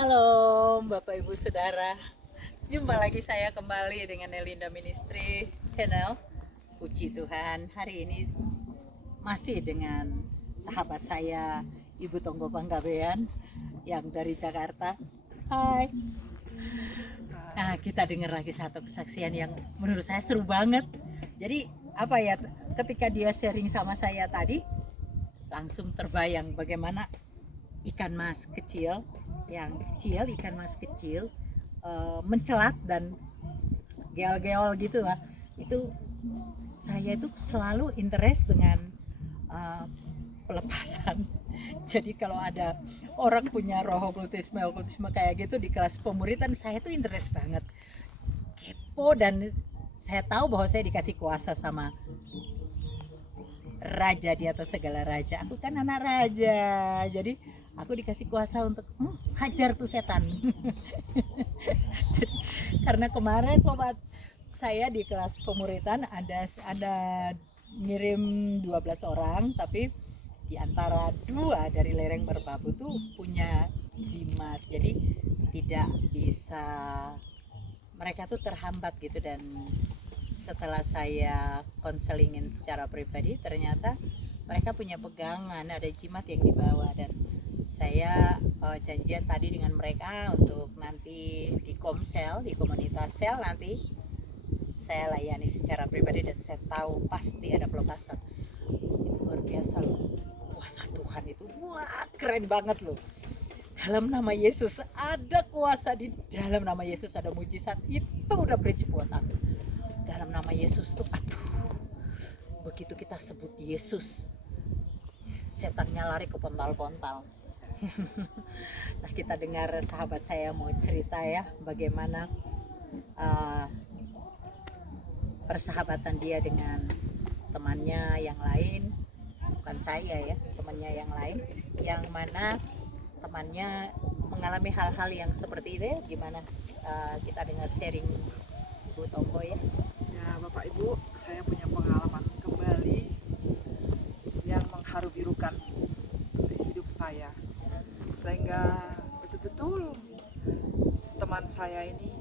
Shalom Bapak Ibu Saudara. Jumpa lagi saya kembali dengan Elinda Ministry Channel. Puji Tuhan, hari ini masih dengan sahabat saya Ibu Tonggo Panggabean yang dari Jakarta. Hai. Nah, kita dengar lagi satu kesaksian yang menurut saya seru banget. Jadi apa ya, ketika dia sharing sama saya tadi, langsung terbayang bagaimana ikan mas kecil, ikan mas kecil mencelat dan geol-geol gitu lah. Itu saya itu selalu interest dengan pelepasan. Jadi kalau ada orang punya roh okultisme kayak gitu di kelas pemuritan, saya tuh interest banget, kepo, dan saya tahu bahwa saya dikasih kuasa sama raja di atas segala raja. Aku kan anak raja, jadi aku dikasih kuasa untuk hajar tuh setan. Jadi, karena kemarin sobat saya di kelas pemuritan ada ngirim 12 orang, tapi di antara 2 dari lereng Merbabu tuh punya jimat, jadi tidak bisa, mereka tuh terhambat gitu. Dan setelah saya konselingin secara pribadi, ternyata mereka punya pegangan, ada jimat yang dibawa. Dan saya janjian tadi dengan mereka untuk nanti di komsel, di komunitas sel, nanti saya layani secara pribadi, dan saya tahu pasti ada pelepasan. Itu luar biasa loh, kuasa Tuhan itu, wah keren banget loh. Dalam nama Yesus ada kuasa, di dalam nama Yesus ada mujizat. Itu udah prinsip buat aku. Dalam nama Yesus tuh, aduh, begitu kita sebut Yesus, setannya lari ke pontal-pontal. Nah, kita dengar sahabat saya mau cerita ya, bagaimana persahabatan dia dengan temannya yang lain, bukan saya ya, temannya yang lain, yang mana temannya mengalami hal-hal yang seperti itu ya. Gimana, kita dengar sharing Ibu Tonggo ya. Ya Bapak Ibu, saya punya pengalaman kembali yang mengharu birukan hidup saya, sehingga betul-betul teman saya ini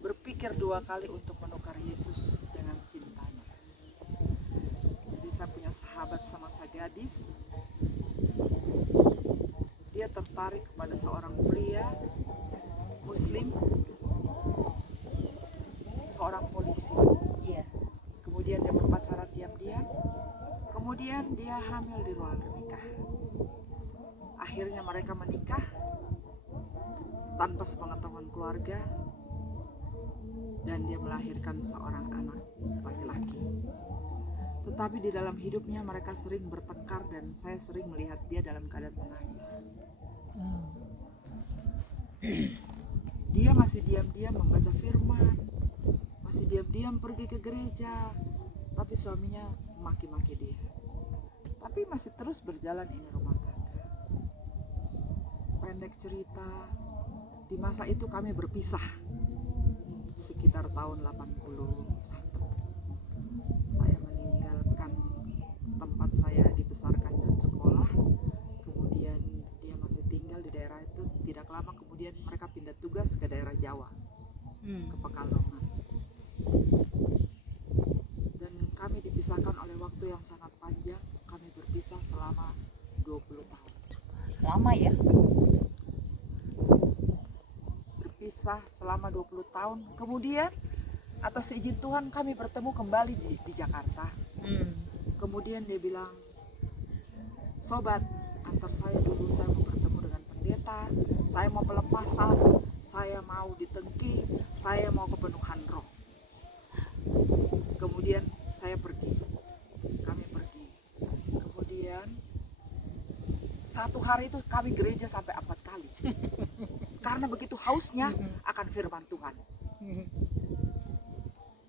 berpikir 2 kali untuk menukar Yesus dengan cintanya. Jadi saya punya sahabat semasa gadis, dia tertarik kepada seorang pria Muslim, seorang polisi. Iya. Kemudian dia berpacaran diam-diam, kemudian dia hamil di ruang nikah. Akhirnya mereka menikah tanpa sepengetahuan keluarga, dan dia melahirkan seorang anak laki-laki. Tetapi di dalam hidupnya mereka sering bertengkar, dan saya sering melihat dia dalam keadaan menangis. Dia masih diam-diam membaca firman, masih diam-diam pergi ke gereja, tapi suaminya maki-maki dia. Tapi masih terus berjalan ini rumah tangga. Pendek cerita, di masa itu kami berpisah sekitar tahun 81. Saya meninggalkan tempat saya dibesarkan dan sekolah, kemudian dia masih tinggal di daerah itu. Tidak lama kemudian mereka pindah tugas ke daerah Jawa, ke Pekalongan. Dan kami dipisahkan oleh waktu yang sangat panjang. Kami berpisah selama 20 tahun. Lama ya. Berpisah selama 20 tahun. Kemudian atas izin Tuhan kami bertemu kembali di Jakarta. Kemudian dia bilang, sobat, antar saya dulu, saya mau bertemu dengan pendeta, saya mau pelepasan, saya mau ditengki, saya mau kepenuhan roh. Kemudian saya pergi, kami pergi. Kemudian satu hari itu kami gereja sampai 4 kali. Karena begitu hausnya akan firman Tuhan.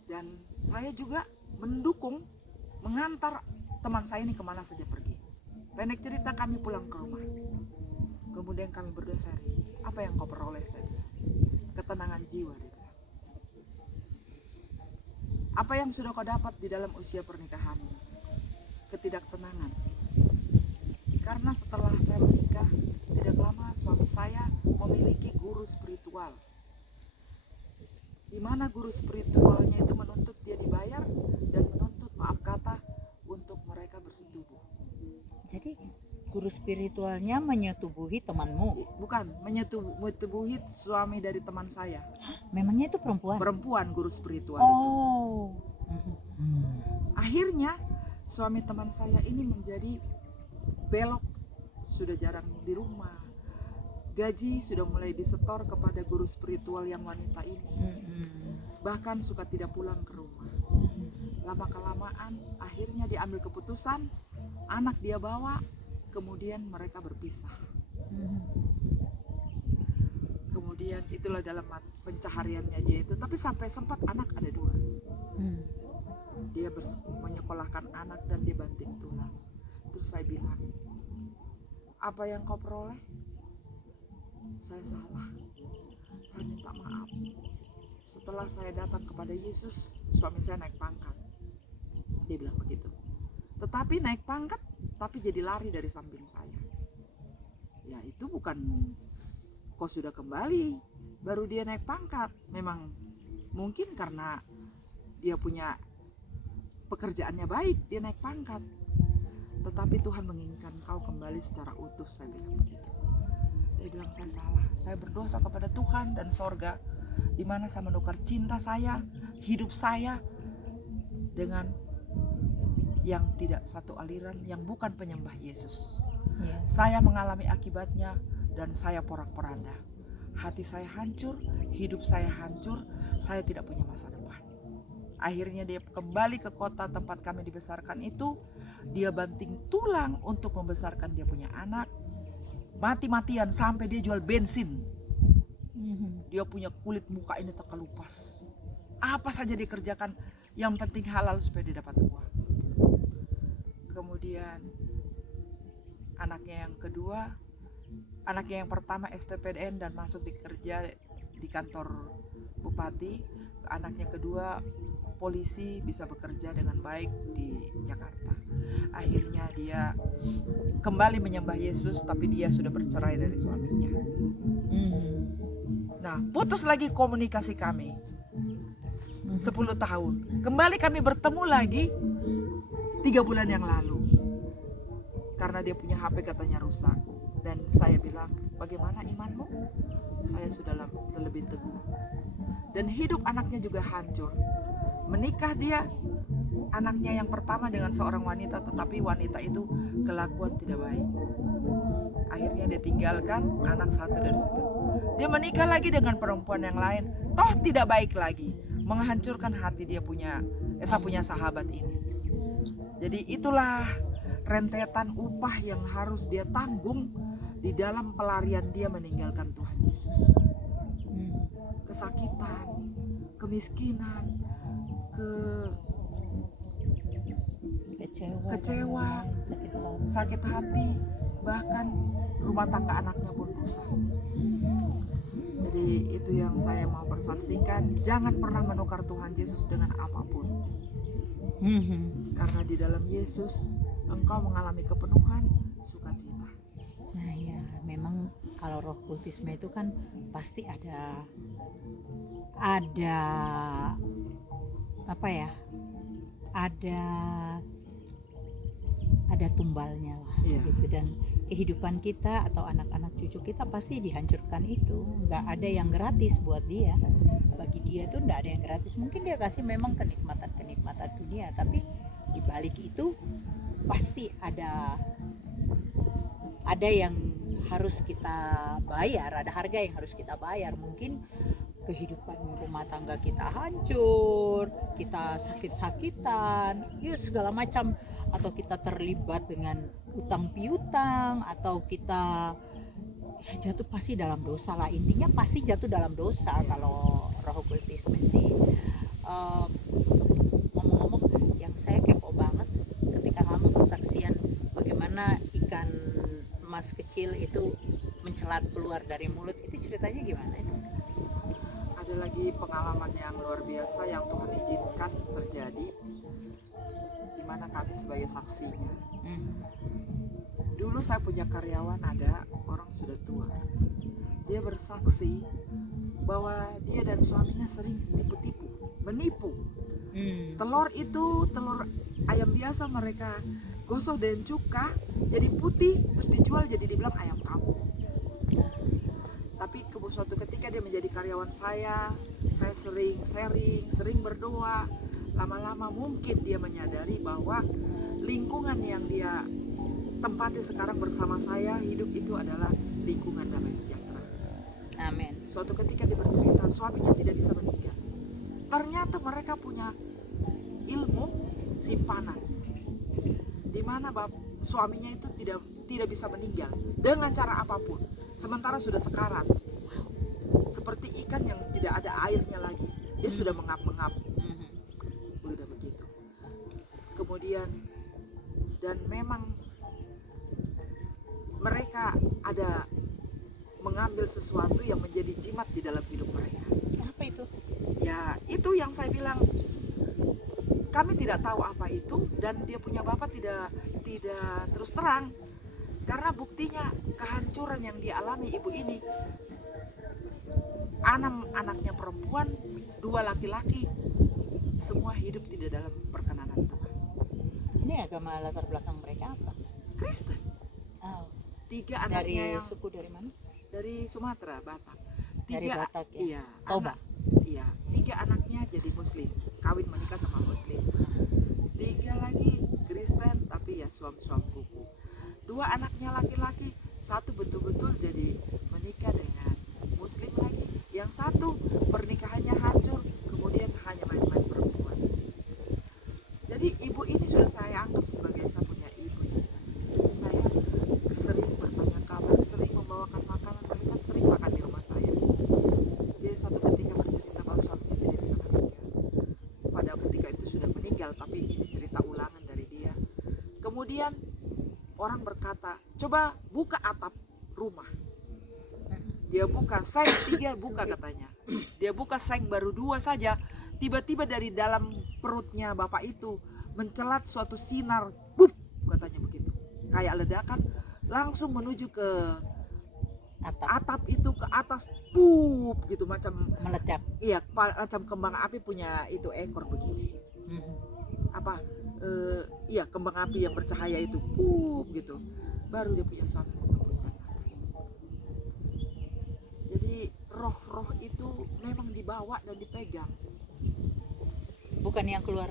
Dan saya juga mendukung, mengantar teman saya ini kemana saja pergi. Pendek cerita, kami pulang ke rumah. Kemudian kami berdoa, apa yang kau peroleh saja? Ketenangan jiwa, dia bilang. Apa yang sudah kau dapat di dalam usia pernikahan? Ketidaktenangan. Karena setelah saya menikah, tidak lama suami saya memiliki guru spiritual, di mana guru spiritualnya itu menuntut dia dibayar dan menuntut, maaf kata, untuk mereka bersetubuh. Jadi guru spiritualnya menyetubuhi temanmu. Bukan, menyetubuhi suami dari teman saya. Memangnya itu perempuan? Perempuan guru spiritual itu. Oh. Akhirnya suami teman saya ini menjadi belok, sudah jarang di rumah. Gaji sudah mulai disetor kepada guru spiritual yang wanita ini. Bahkan suka tidak pulang ke rumah. Lama-kelamaan akhirnya diambil keputusan, anak dia bawa, kemudian mereka berpisah. Kemudian itulah dalam pencahariannya dia itu. Tapi sampai sempat anak ada 2. Dia menyekolahkan anak dan dia banting tulang. Terus saya bilang, apa yang kau peroleh? Saya salah. Saya minta maaf. Setelah saya datang kepada Yesus, suami saya naik pangkat. Dia bilang begitu. Tetapi naik pangkat, tapi jadi lari dari samping saya. Ya itu bukan kau sudah kembali, baru dia naik pangkat. Memang mungkin karena dia punya pekerjaannya baik, dia naik pangkat. Tetapi Tuhan menginginkan kau kembali secara utuh, saya bilang begitu. Dia bilang saya salah, saya berdosa kepada Tuhan dan sorga, di mana saya menukar cinta saya, hidup saya dengan yang tidak satu aliran, yang bukan penyembah Yesus. Saya mengalami akibatnya dan saya porak-poranda. Hati saya hancur, hidup saya hancur, saya tidak punya masa depan. Akhirnya dia kembali ke kota tempat kami dibesarkan itu. Dia banting tulang untuk membesarkan dia punya anak. Mati-matian sampai dia jual bensin. Dia punya kulit muka ini tak kelupas. Apa saja dia kerjakan, yang penting halal supaya dia dapat uang. Kemudian anaknya yang kedua, anaknya yang pertama STPDN dan masuk bekerja di kantor bupati. Anaknya kedua polisi, bisa bekerja dengan baik di Jakarta. Akhirnya dia kembali menyembah Yesus, tapi dia sudah bercerai dari suaminya. Nah, putus lagi komunikasi kami 10 tahun. Kembali kami bertemu lagi 3 bulan yang lalu. Karena dia punya HP katanya rusak. Dan saya bilang, bagaimana imanmu? Saya sudah lebih teguh. Dan hidup anaknya juga hancur. Menikah dia, anaknya yang pertama dengan seorang wanita, tetapi wanita itu kelakuan tidak baik. Akhirnya dia tinggalkan anak satu dari situ. Dia menikah lagi dengan perempuan yang lain, toh tidak baik lagi, menghancurkan hati dia punya, saya punya sahabat ini. Jadi itulah rentetan upah yang harus dia tanggung di dalam pelarian dia meninggalkan Tuhan Yesus. Kesakitan, kemiskinan, kecewa, sakit hati, bahkan rumah tangga anaknya pun rusak. Jadi itu yang saya mau persaksikan, jangan pernah menukar Tuhan Yesus dengan apapun. Karena di dalam Yesus engkau mengalami kepenuhan, sukacita. Nah ya, memang kalau roh kultisme itu kan pasti ada apa ya, ada tumbalnya lah, gitu. Dan kehidupan kita atau anak-anak cucu kita pasti dihancurkan itu. Nggak ada yang gratis buat dia. Bagi dia itu nggak ada yang gratis. Mungkin dia kasih memang kenikmatan dunia, tapi di balik itu pasti ada yang harus kita bayar, ada harga yang harus kita bayar. Mungkin kehidupan rumah tangga kita hancur, kita sakit-sakitan, ya segala macam, atau kita terlibat dengan utang piutang, atau kita jatuh pasti dalam dosa lah. Intinya pasti jatuh dalam dosa kalau roh kultisme sih. Ngomong-ngomong, yang saya kepo banget ketika kamu kesaksian bagaimana ikan emas kecil itu mencelat keluar dari mulut, itu ceritanya gimana itu? Ada lagi pengalaman yang luar biasa yang Tuhan izinkan terjadi, di mana kami sebagai saksinya. Dulu saya punya karyawan, ada orang sudah tua. Dia bersaksi bahwa dia dan suaminya sering tipu-tipu, menipu. Telur itu, telur ayam biasa mereka gosok dengan cuka, jadi putih, terus dijual jadi dibilang ayam kampung. Tapi suatu ketika dia menjadi karyawan saya sering sharing, sering berdoa. Lama-lama mungkin dia menyadari bahwa lingkungan yang dia tempati sekarang bersama saya, hidup itu adalah lingkungan damai sejahtera. Amin. Suatu ketika dia bercerita, suaminya tidak bisa meninggal. Ternyata mereka punya ilmu simpanan, di mana suaminya itu tidak bisa meninggal dengan cara apapun, sementara sudah sekarat, seperti ikan yang tidak ada airnya lagi, dia sudah mengap-mengap, udah begitu. Kemudian dan memang mereka ada mengambil sesuatu yang menjadi jimat di dalam hidup mereka. Apa itu? Ya, itu yang saya bilang, kami tidak tahu apa itu, dan dia punya bapak tidak terus terang, karena buktinya kehancuran yang dialami ibu ini. 6 anaknya perempuan, 2 laki-laki, semua hidup tidak dalam perkenanan Tuhan. Ini agama latar belakang mereka apa? Kristen. Oh, 3 dari anaknya yang suku dari mana? dari Sumatera, Batak. Dari Batak ya? Iya. Toba. Iya, 3 anaknya jadi Muslim, kawin menikah sama Muslim. 3 lagi Kristen, tapi ya suam-suam kuku. 2 anaknya laki-laki, 1 betul-betul jadi menikah dengan Muslim lagi. Yang 1 pernikahannya hancur, kemudian hanya main-main perempuan. Jadi ibu ini sudah saya anggap sebagai saya punya ibu. Saya sering bertanya kabar, sering membawakan makanan, mereka sering makan di rumah saya. Dia suatu ketika bercerita bahwa suaminya tidak bisa meninggal. Pada ketika itu sudah meninggal, tapi ini cerita ulangan dari dia. Kemudian orang berkata, coba buka atap rumah. Dia buka, seng 3 buka katanya. Dia buka seng baru 2 saja. Tiba-tiba dari dalam perutnya bapak itu mencelat suatu sinar, bup, katanya begitu. Kayak ledakan, langsung menuju ke atap itu, ke atas, pup gitu, macam Meledak. iya, macam kembang api punya itu ekor begini. Apa? Iya, kembang api yang bercahaya itu, pup gitu. Baru dia punya suami menghembuskan nafas. Jadi roh-roh itu memang dibawa dan dipegang. Bukan yang keluar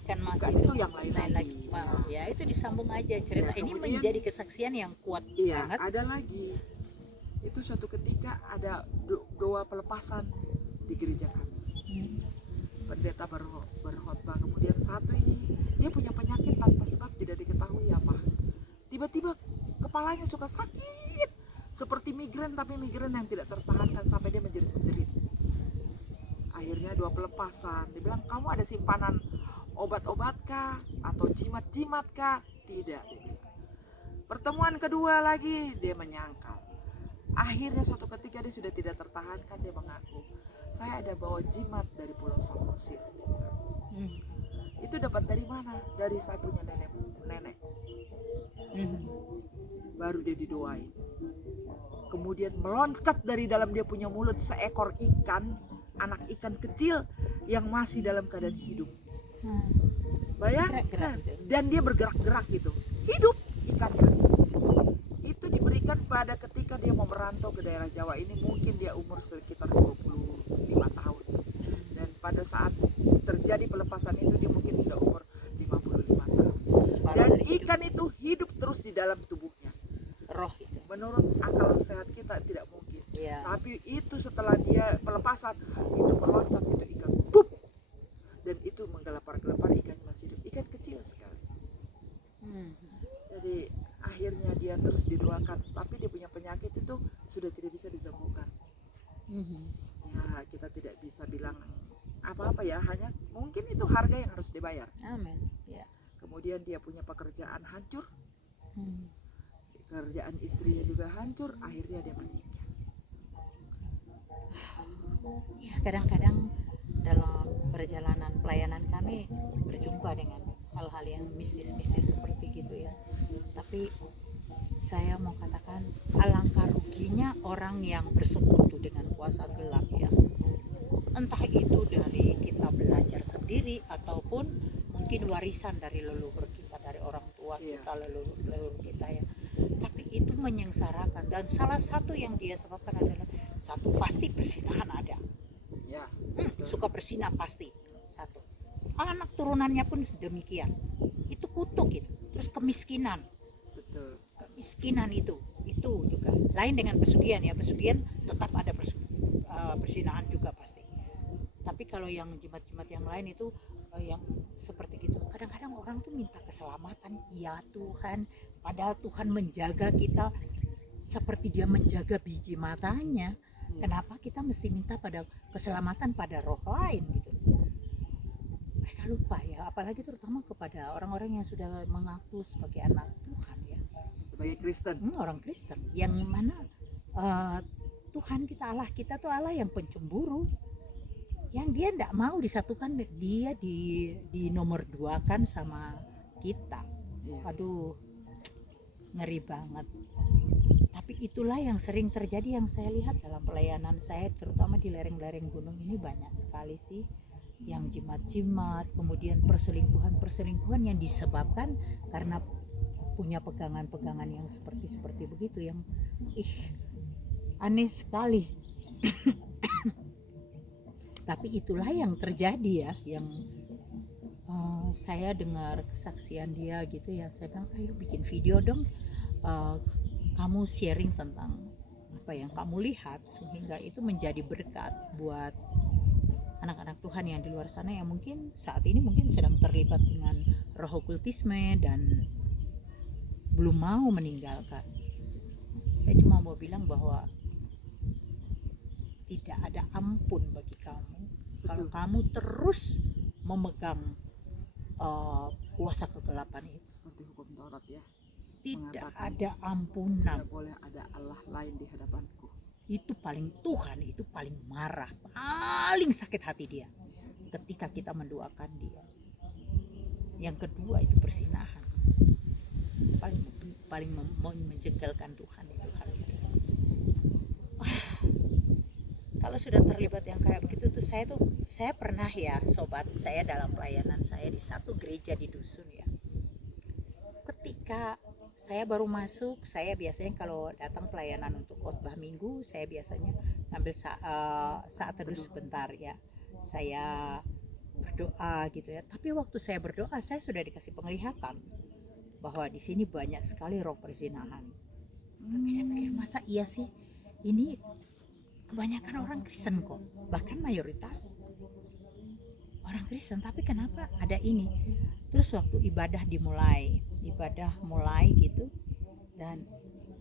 ikan mas Bukan, itu yang lain lagi. Wow, ya itu disambung aja cerita. Ya, Ini kemudian- menjadi kesaksian yang kuat Iya, banget. ada lagi. Itu suatu ketika ada doa pelepasan di gereja kami. Pendeta berkhotbah, kemudian 1 ini dia punya penyakit tanpa sebab tidak diketahui apa. Tiba-tiba kepalanya suka sakit, seperti migrain, tapi migrain yang tidak tertahankan sampai dia menjerit-menjerit. Akhirnya doa pelepasan, dia bilang, kamu ada simpanan obat-obat kah? Atau jimat-jimat kah? Tidak, dia bilang. Pertemuan kedua lagi, dia menyangkal. Akhirnya suatu ketika dia sudah tidak tertahankan, dia mengaku, saya ada bawa jimat dari Pulau Samosir. Itu dapat dari mana? Dari saya punya nenek. Baru dia didoain. Kemudian meloncat dari dalam dia punya mulut seekor ikan, anak ikan kecil yang masih dalam keadaan hidup. Bayangkan, dan dia bergerak-gerak gitu, hidup ikannya. Itu diberikan pada ketika dia mau merantau ke daerah Jawa ini, mungkin dia umur sekitar 25 tahun. Dan pada saat terjadi pelepasan itu dia mungkin sudah umur 55 tahun. Dan ikan itu hidup terus di dalam tubuhnya. Roh itu. Menurut akal sehat kita tidak mungkin. Ya. Tapi itu setelah dia pelepasan, itu meloncat itu ikan, bup. Dan itu menggelepar-gelepar, ikannya masih hidup. Ikan kecil sekali. Jadi akhirnya dia terus didoakan, tapi dia punya penyakit itu sudah tidak bisa disembuhkan. Ya, kita tidak bisa bilang apa-apa ya, hanya mungkin itu harga yang harus dibayar. Amin. Ya. Kemudian dia punya pekerjaan hancur, pekerjaan istrinya juga hancur, akhirnya dia menikah. Ya, kadang-kadang dalam perjalanan pelayanan kami berjumpa dengan hal-hal yang mistis-mistis seperti gitu ya. Tapi saya mau katakan alangkah ruginya orang yang bersekutu dengan kuasa gelap ya. Entah itu dari kita belajar sendiri ataupun mungkin warisan dari leluhur kita, dari orang tua kita, leluhur kita ya. Tapi itu menyengsarakan, dan salah satu yang dia sebabkan adalah satu, pasti persinahan ada. Ya, Suka bersinah pasti satu. Anak turunannya pun demikian. Itu kutuk itu. Terus kemiskinan. betul. Kemiskinan itu juga. Lain dengan pesugihan ya. Pesugihan tetap ada persinahan juga pasti. Tapi kalau yang jimat-jimat yang lain itu yang seperti gitu, kadang-kadang orang tuh minta keselamatan. Ya Tuhan, padahal Tuhan menjaga kita seperti dia menjaga biji matanya. Kenapa kita mesti minta pada keselamatan pada roh lain gitu? Mereka lupa ya, apalagi terutama kepada orang-orang yang sudah mengaku sebagai anak Tuhan ya, Sebagai Kristen. orang Kristen, yang mana Tuhan kita, Allah kita tuh Allah yang pencemburu, yang dia tidak mau disatukan, dia di nomor dua kan sama kita. Aduh, ngeri banget. Tapi itulah yang sering terjadi, yang saya lihat dalam pelayanan saya, terutama di lereng-lereng gunung ini banyak sekali sih yang jimat-jimat, kemudian perselingkuhan yang disebabkan karena punya pegangan-pegangan yang seperti begitu, yang aneh sekali. Tapi itulah yang terjadi ya, yang saya dengar kesaksian dia gitu ya. Saya bilang, ayo bikin video dong, kamu sharing tentang apa yang kamu lihat, sehingga itu menjadi berkat buat anak-anak Tuhan yang di luar sana yang mungkin saat ini mungkin sedang terlibat dengan roh okultisme dan belum mau meninggalkan. Saya cuma mau bilang bahwa tidak ada ampun bagi kamu. Betul. Kalau kamu terus memegang kuasa kegelapan itu, Seperti hukum Taurat ya, tidak mengatakan ada ampunan. tidak boleh ada Allah lain di hadapanku. Itu paling, Tuhan itu paling marah, paling sakit hati dia ketika kita mendoakan dia. Yang kedua itu persinahan, paling menjegalkan Tuhan itu hal itu. Kalau sudah terlibat yang kayak begitu tuh, saya pernah ya sobat, saya dalam pelayanan saya di satu gereja di dusun ya. Ketika saya baru masuk, saya biasanya kalau datang pelayanan untuk khotbah minggu, saya biasanya ngambil saat teduh sebentar ya. Saya berdoa gitu ya. Tapi waktu saya berdoa, saya sudah dikasih penglihatan bahwa di sini banyak sekali roh perzinahan. Tapi saya pikir, masa iya sih? Ini kebanyakan orang Kristen kok, bahkan mayoritas orang Kristen, tapi kenapa ada ini? Terus waktu ibadah mulai gitu, dan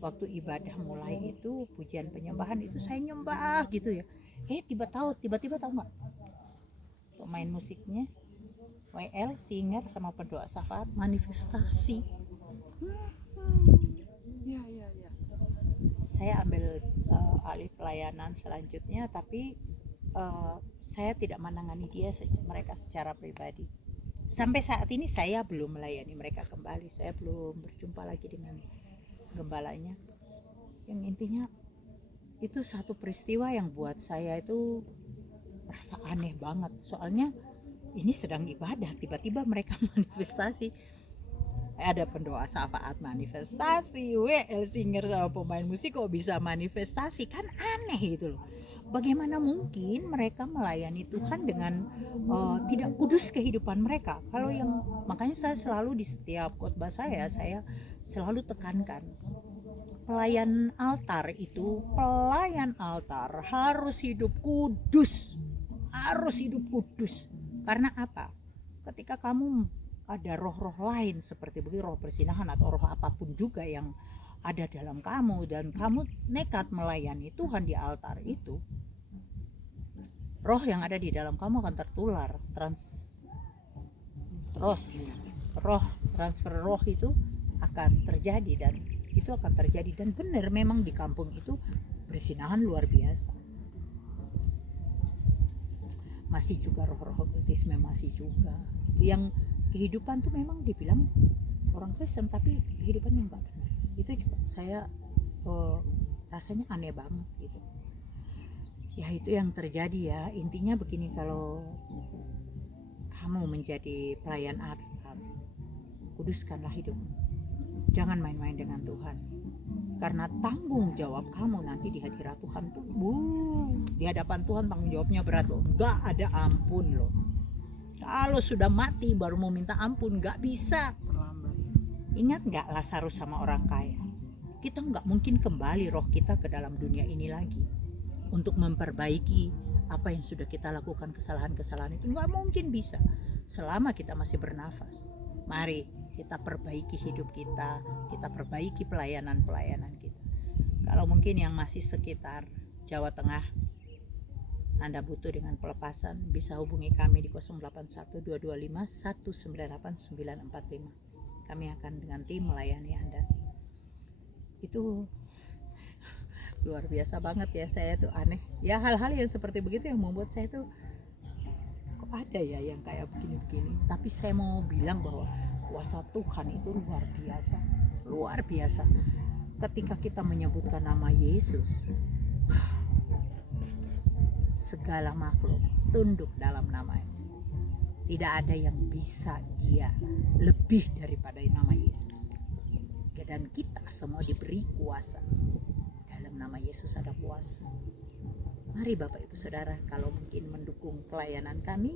waktu ibadah mulai itu pujian penyembahan itu saya nyembah gitu ya. Tiba-tiba tahu nggak, pemain musiknya WL singer sama pendoa syafaat manifestasi. Ya. Saya ambil alih pelayanan selanjutnya, tapi saya tidak menangani mereka secara pribadi. Sampai saat ini saya belum melayani mereka kembali, saya belum berjumpa lagi dengan gembalanya. Yang intinya itu satu peristiwa yang buat saya itu merasa aneh banget, soalnya ini sedang ibadah, tiba-tiba mereka manifestasi. Ada pendoa syafaat manifestasi, WL singer sama pemain musik kok bisa manifestasi, kan aneh gitu loh. Bagaimana mungkin mereka melayani Tuhan dengan tidak kudus kehidupan mereka? Makanya saya selalu di setiap khotbah saya selalu tekankan, pelayan altar harus hidup kudus, Karena apa? Ketika kamu ada roh-roh lain seperti begitu, roh persinahan atau roh apapun juga yang ada dalam kamu, dan kamu nekat melayani Tuhan di altar itu, roh yang ada di dalam kamu akan tertular. Transfer roh itu akan terjadi, dan itu akan terjadi. Dan benar, memang di kampung itu persinahan luar biasa. Masih juga roh-roh okultisme, masih juga yang kehidupan tuh memang dibilang orang Kristen, tapi kehidupan yang enggak benar. Itu juga saya rasanya aneh banget gitu. Ya itu yang terjadi ya. Intinya begini, kalau kamu menjadi pelayan Adam, kuduskanlah hidupmu. Jangan main-main dengan Tuhan. Karena tanggung jawab kamu nanti di hadirat Tuhan tuh, di hadapan Tuhan tanggung jawabnya berat loh. Gak ada ampun loh. Kalau sudah mati baru mau minta ampun, gak bisa. Terlambat. Ingat gak Lazarus sama orang kaya? Kita gak mungkin kembali roh kita ke dalam dunia ini lagi untuk memperbaiki apa yang sudah kita lakukan, kesalahan-kesalahan itu gak mungkin bisa selama kita masih bernafas. Mari kita perbaiki hidup kita perbaiki pelayanan kita. Kalau mungkin yang masih sekitar Jawa Tengah, Anda butuh dengan pelepasan, bisa hubungi kami di 081225198945. Kami akan dengan tim melayani Anda. Itu luar biasa banget ya, saya tuh aneh. Ya hal-hal yang seperti begitu yang membuat saya tuh, kok ada ya yang kayak begini-begini. Tapi saya mau bilang bahwa kuasa Tuhan itu luar biasa. Luar biasa. Ketika kita menyebutkan nama Yesus, segala makhluk tunduk dalam namanya. Tidak ada yang bisa dia lebih daripada nama Yesus. Dan kita semua diberi kuasa. Dalam nama Yesus ada kuasa. Mari Bapak Ibu Saudara, kalau mungkin mendukung pelayanan kami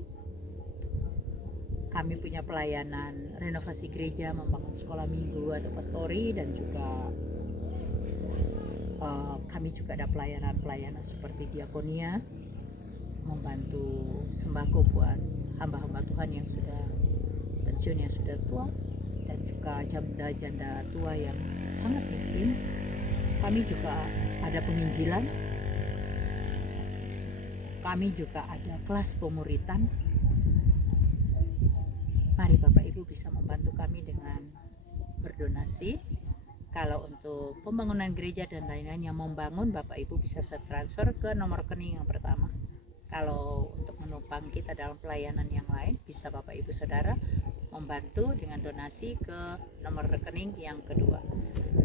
punya pelayanan renovasi gereja, membangun sekolah minggu atau pastori, dan juga kami juga ada pelayanan seperti diakonia, membantu sembako buat hamba-hamba Tuhan yang sudah pensiun, yang sudah tua, dan juga janda tua yang sangat miskin. Kami juga ada penginjilan, kami juga ada kelas pemuritan. Mari Bapak Ibu bisa membantu kami dengan berdonasi. Kalau untuk pembangunan gereja dan lain-lain yang membangun, Bapak Ibu bisa transfer ke nomor rekening yang pertama. Kalau untuk menumpang kita dalam pelayanan yang lain, bisa Bapak Ibu Saudara membantu dengan donasi ke nomor rekening yang kedua.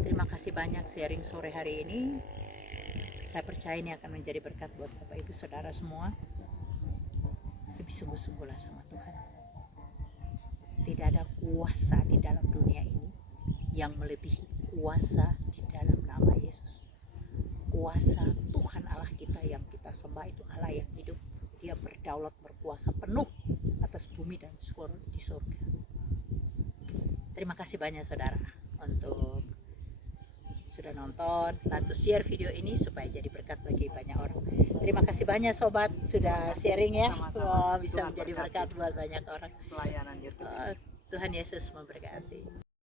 Terima kasih banyak sharing sore hari ini. Saya percaya ini akan menjadi berkat buat Bapak Ibu Saudara semua. Lebih sungguh-sungguhlah sama Tuhan. Tidak ada kuasa di dalam dunia ini yang melebihi kuasa di dalam nama Yesus. Kuasa Tuhan Allah kita yang kita sembah itu Allah yang hidup. Dia berdaulat, berkuasa penuh atas bumi dan di surga. Terima kasih banyak saudara untuk sudah nonton. Bantu share video ini supaya jadi berkat bagi banyak orang. Terima kasih banyak sobat sudah sharing ya. Sama-sama. Bisa menjadi berkat buat banyak orang. Pelayanan YouTube. Tuhan Yesus memberkati.